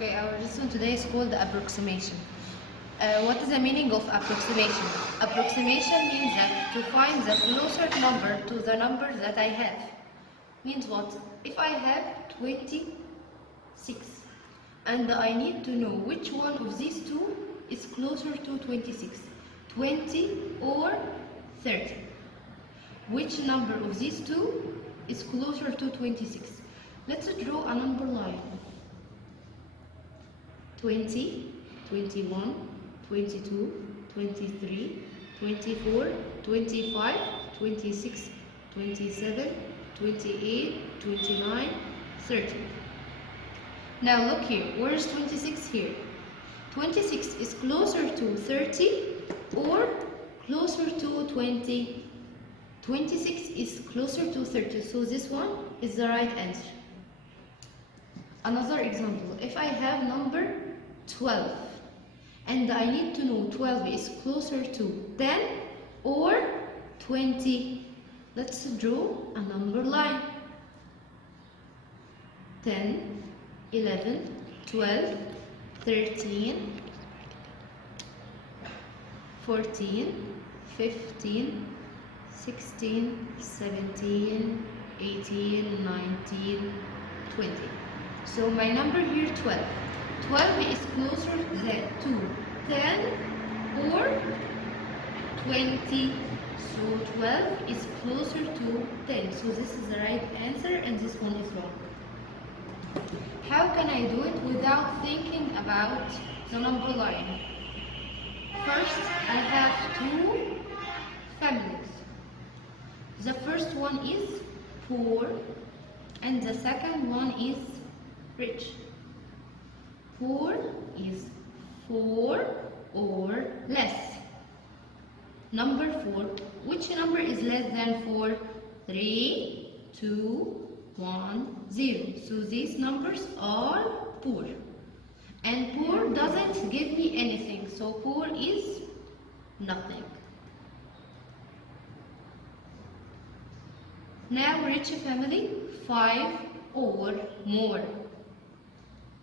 Okay, our lesson today is called approximation. What is the meaning of approximation? Approximation means that to find the closer number to the number that I have. Means what? If I have 26 and I need to know which one of these two is closer to 26, 20 or 30. Which number of these two is closer to 26? Let's draw a number line. 20, 21, 22, 23, 24, 25, 26, 27, 28, 29, 30. Now look here, where is 26 here? 26 is closer to 30 or closer to 20? 26 is closer to 30, so this one is the right answer. Another example, if I have number 12 and I need to know 12 is closer to 10 or 20, let's draw a number line. 10, 11, 12, 13, 14, 15, 16, 17, 18, 19, 20. So my number here 12. 12 is closer to 10 or 20. So 12 is closer to 10. So this is the right answer and this one is wrong. How can I do it without thinking about the number line? First, I have two families. The first one is poor and the second one is rich. Poor is 4 or less. Number 4. Which number is less than 4? 3, 2, 1, 0. So these numbers are poor. And poor doesn't give me anything. So poor is nothing. Now rich family, 5 or more.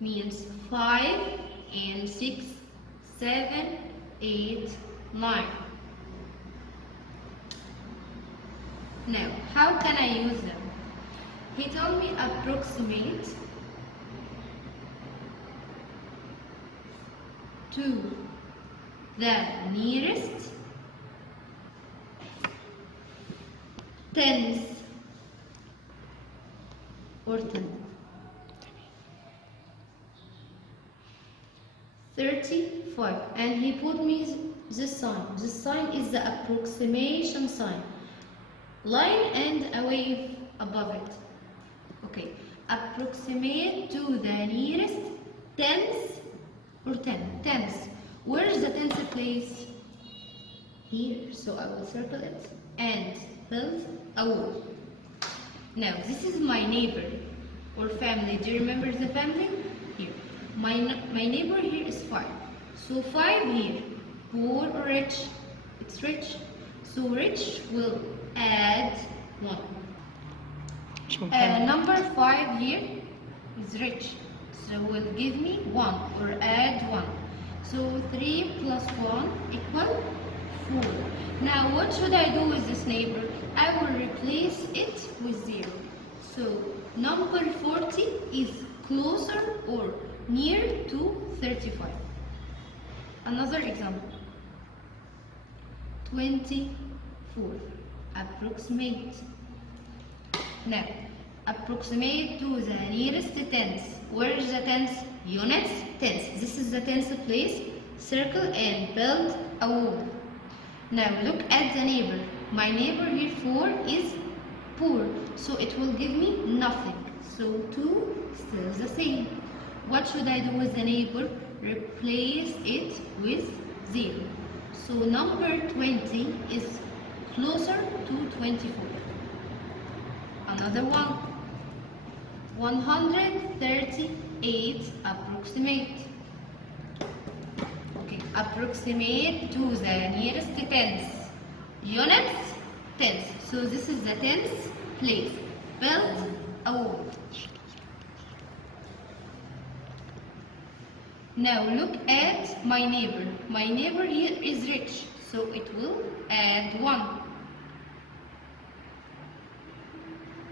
Means 5 and 6, 7, 8, 9. Now, how can I use them? He told me approximate to the nearest tens or 10. 35, and he put me this sign. This sign is the approximation sign. Line and a wave above it. Okay, approximate to the nearest tens or 10. Tens. Where is the tens place? Here. So I will circle it and build a wall. Now this is my neighbor or family. Do you remember the family? Here. My neighbor here is 5. So 5 here. Poor or rich? It's rich. So rich will add 1. Number 5 here is rich. So will give me 1 or add 1. So 3 plus 1 equal 4. Now what should I do with this neighbor? I will replace it with 0. So number 40 is closer or near to 35. Another example. 24. Approximate. Now, approximate to the nearest tens. Where is the tens? Units, tens. This is the tens place. Circle and build a wall. Now look at the neighbor. My neighbor here 4 is poor. So it will give me nothing. So 2 still the same. What should I do with the neighbor? Replace it with 0. So number 20 is closer to 24. Another one. 138 approximate. Okay, approximate to the nearest tens. Units, tens. So this is the tens place. Build a wall. Now look at my neighbor. My neighbor here is rich, so it will add 1.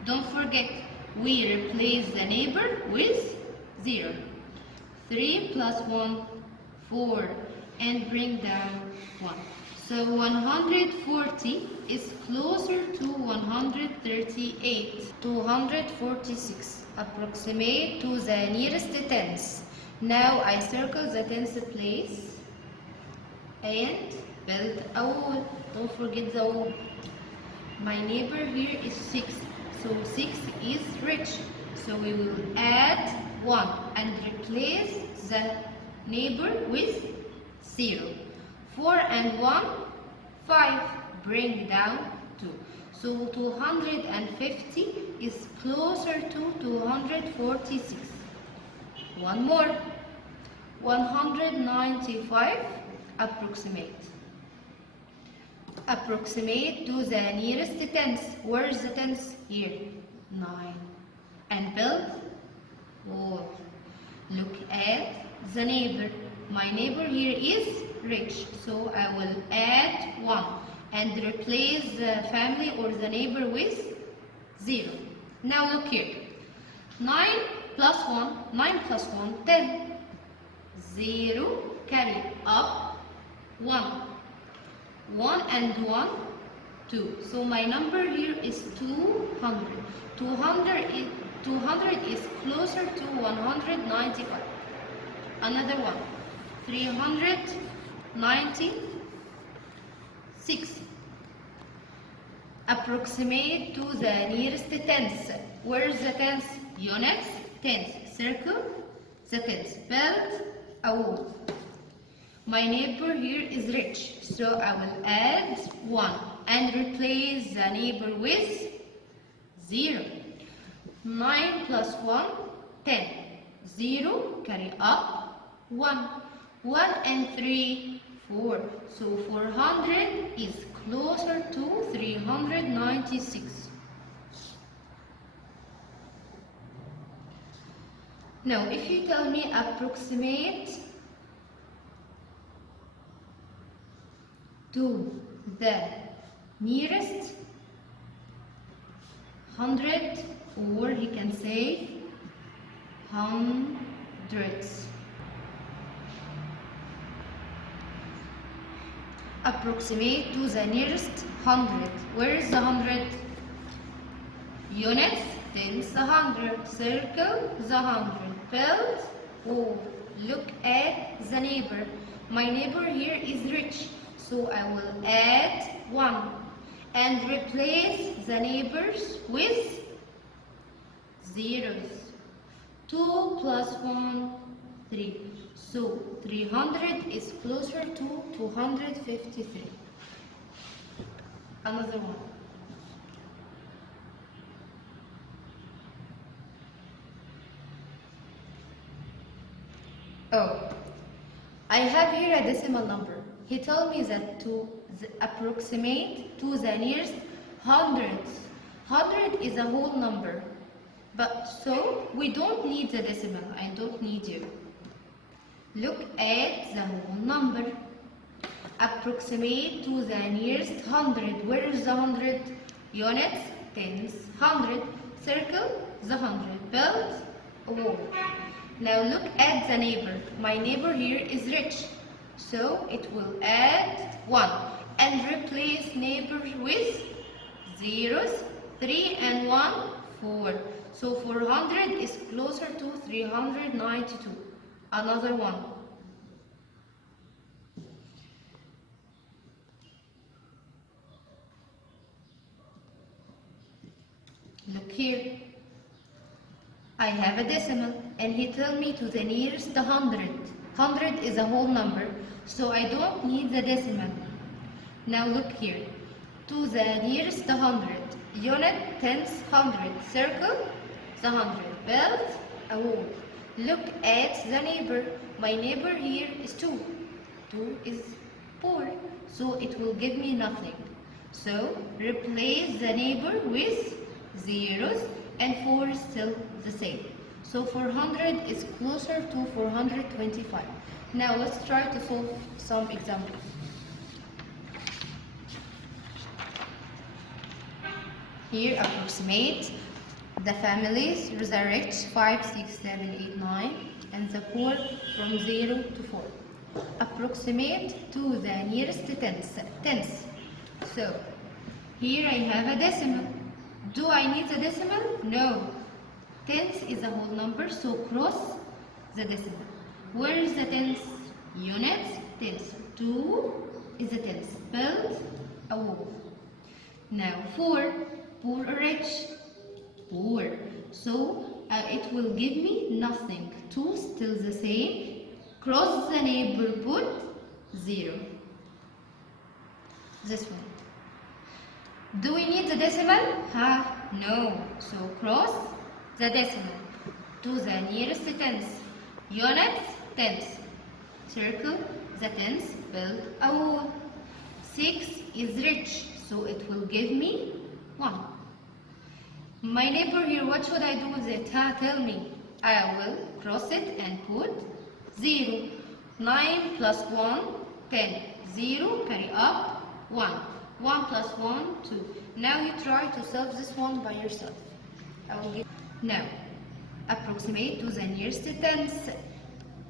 Don't forget, we replace the neighbor with 0. 3 plus 1, 4, and bring down 1. So 140 is closer to 138. 246. Approximate to the nearest tens. Now I circle the tens place and build a wall. Don't forget the wall. My neighbor here is 6. So 6 is rich. So we will add 1 and replace the neighbor with 0. 4 and 1, 5. Bring down 2. So 250 is closer to 246. One more. 195. Approximate. Approximate to the nearest tens. Where is the tens? Here. 9. And build wall. Look at the neighbor. My neighbor here is rich, so I will add 1 and replace the family or the neighbor with 0. Now look here. 9 plus 1, 9 plus 1, 10. 0, carry up 1. 1 and 1, 2. So my number here is 200. 200 is closer to 195. Another one. 396. Approximate to the nearest tens. Where is the tens? Units, tens. Circle the tens. Build a wall. My neighbor here is rich, so I will add 1 and replace the neighbor with 0. 9 plus 1, 10. 0, carry up 1. 1 and 3, 4. So 400 is closer to 396. Now, if you tell me approximate to the nearest 100, or he can say hundreds. Approximate to the nearest 100. Where is the 100? Units, tens, 100. Circle the 100. Build wall. Look at the neighbor. My neighbor here is rich, so I will add 1 and replace the neighbors with zeros. 2 plus 1, 3. So 300 is closer to 253. Another one. Oh, I have here a decimal number. He told me that to approximate to the nearest hundreds. 100 is a whole number. But so we don't need the decimal. I don't need you. Look at the whole number. Approximate to the nearest 100. Where is the 100? Units, tens, 100. Circle the 100. Build a wall. Now look at the neighbor. My neighbor here is rich, so it will add 1 and replace neighbor with zeros. 3 and 1, 4. So 400 is closer to 392. Another one. Look here. I have a decimal and he told me to the nearest 100. 100 is a whole number, so I don't need the decimal. Now look here. To the nearest 100. Unit, tens, 100. Circle the 100. Build a wall. Look at the neighbor. My neighbor here is 2. 2 is 4, so it will give me nothing. So replace the neighbor with zeros and 4 is still the same. So 400 is closer to 425. Now let's try to solve some examples. Here, approximate the families, the rich 5, 6, 7, 8, 9, and the poor from 0 to 4. Approximate to the nearest tens. So, here I have a decimal. Do I need the decimal? No. Tens is a whole number, so cross the decimal. Where is the tens? Units, tens. 2 is the tens. Build a wall. Now 4, poor or rich? Poor. So it will give me nothing. 2 still the same. Cross the neighborhood, 0. This one. Do we need the decimal? No. So cross the decimal to the nearest tens. Units, tens. Circle the tens, build a wall. 6 is rich, so it will give me 1. My neighbor here, what should I do with it? Tell me. I will cross it and put 0. 9 plus 1, 10. 0, carry up, 1. 1 plus 1, 2. Now you try to solve this one by yourself. I will give. Now, approximate to the nearest tens.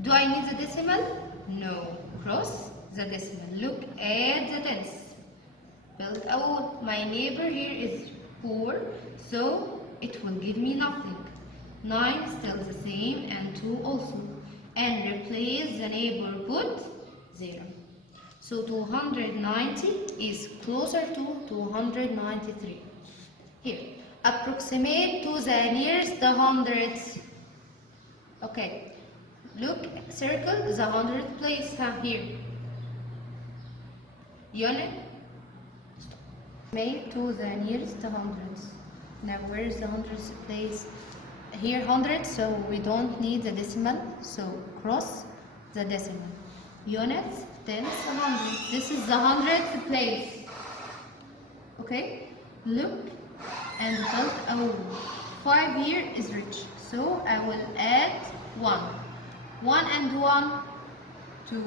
Do I need the decimal? No. Cross the decimal. Look at the tens. Build a wall. My neighbor here is poor, so it will give me nothing. 9 still the same and 2 also. And replace the neighborhood, 0. So 290 is closer to 293. Here, approximate to the nearest hundreds. Okay, look, circle the 100th place here. Unit. Approximate to the nearest hundreds. Now where is the hundredth place? Here 100, so we don't need the decimal, so cross the decimal. Units, tens, and hundreds. This is the 100th place. Okay, look and build a wall. 5 here is rich, so I will add 1. 1 and 1, 2.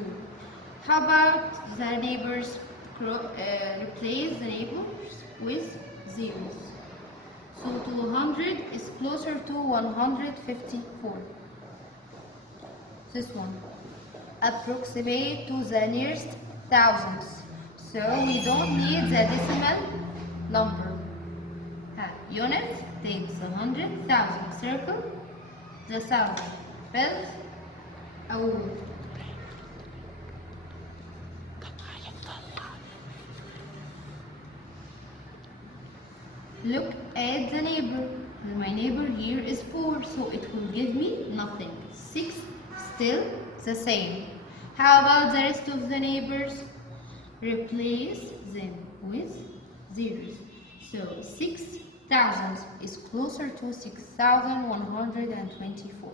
How about the neighbors? Replace the neighbors with zeros. So 200 is closer to 154. This one. Approximate to the nearest thousands. So we don't need the decimal number. Units, tens, 100, thousand. Circle the thousand. Build a wall. Look at the neighbor. My neighbor here is poor, so it will give me nothing. 6 still the same. How about the rest of the neighbors? Replace them with zeros. So 6,000 is closer to 6,124.